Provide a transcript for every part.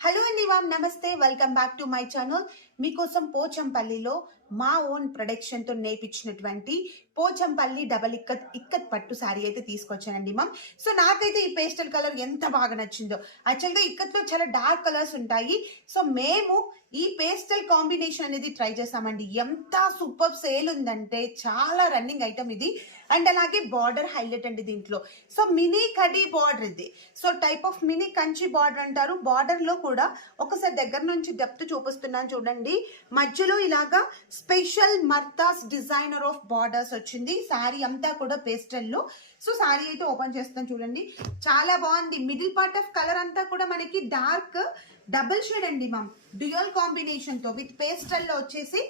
Hello అండి ma'am, నమస్తే. Welcome back to my channel. మీకోసం పోచంపల్లిలో మా ఓన్ ప్రొడక్షన్తో నేర్పించినటువంటి పోచంపల్లి డబల్ ఇక్కత్ పట్టు శారీ అయితే తీసుకొచ్చానండి మ్యామ్. సో నాకైతే ఈ పేస్టల్ కలర్ ఎంత బాగా నచ్చిందో. యాక్చువల్గా ఇక్కత్లో చాలా డార్క్ కలర్స్ ఉంటాయి. సో మేము ఈ పేస్టల్ కాంబినేషన్ అనేది ట్రై చేసామండి. ఎంత సూపర్ సేల్ ఉందంటే చాలా రన్నింగ్ ఐటమ్ ఇది. అండ్ అలాగే బార్డర్ హైలైట్ అండి దీంట్లో. సో మినీ కడీ బార్డర్ ఇది. So type of mini Kanchi border అంటారు. బార్డర్ లో కూడా ఒకసారి దగ్గర నుంచి డెప్త్ చూపిస్తున్నాను చూడండి. మధ్యలో ఇలాగా స్పెషల్ మర్తాస్ డిజైనర్ ఆఫ్ బార్డర్స్ వచ్చింది. శారీ అంతా కూడా పేస్టల్ లో. సో శారీ అయితే ఓపెన్ చేస్తాను చూడండి. చాలా బాగుంది. మిడిల్ పార్ట్ ఆఫ్ కలర్ అంతా కూడా మనకి డార్క్ డబుల్ షేడ్ అండి మ్యామ్. డ్యూయల్ కాంబినేషన్ తో విత్ పేస్టల్ లో వచ్చేసి.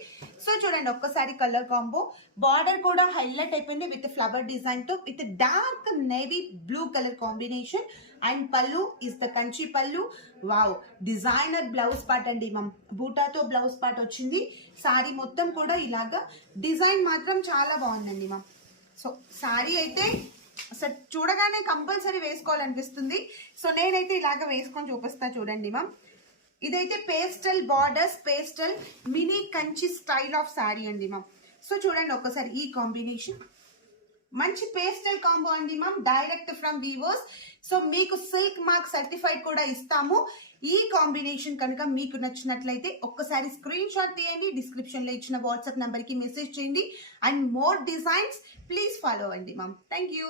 సో చూడండి ఒక్కసారి కలర్ కాంబో. బార్డర్ కూడా హైలైట్ అయిపోయింది విత్ ఫ్లవర్ డిజైన్ తో with dark navy blue colour combination. And పళ్ళు ఇస్ ద కంచి పళ్ళు. వావ్, డిజైనర్ బ్లౌజ్ పార్ట్ అండి మ్యామ్. బూటాతో బ్లౌజ్ పార్ట్ వచ్చింది. శారీ మొత్తం కూడా ఇలాగా డిజైన్ మాత్రం చాలా బాగుందండి మ్యామ్. సో శారీ అయితే అసలు చూడగానే కంపల్సరీ వేసుకోవాలనిపిస్తుంది. సో నేనైతే ఇలాగ వేసుకొని చూపిస్తా చూడండి మ్యామ్. ఇదైతే pastel borders, pastel mini Kanchi style of sari అండి మ్యామ్. సో చూడండి ఒక్కసారి ఈ కాంబినేషన్ మంచి పేస్టల్ కాంబో అండి ma'am. Direct from weavers. So మీకు సిల్క్ మార్క్ సర్టిఫైడ్ కూడా ఇస్తాము. ఈ కాంబినేషన్ కనుక మీకు నచ్చినట్లయితే ఒక్కసారి స్క్రీన్ షాట్ తీయండి. డిస్క్రిప్షన్ లో ఇచ్చిన వాట్సాప్ నంబర్ కి మెసేజ్ చేయండి. And more designs please follow అండి మ్యామ్. Thank you.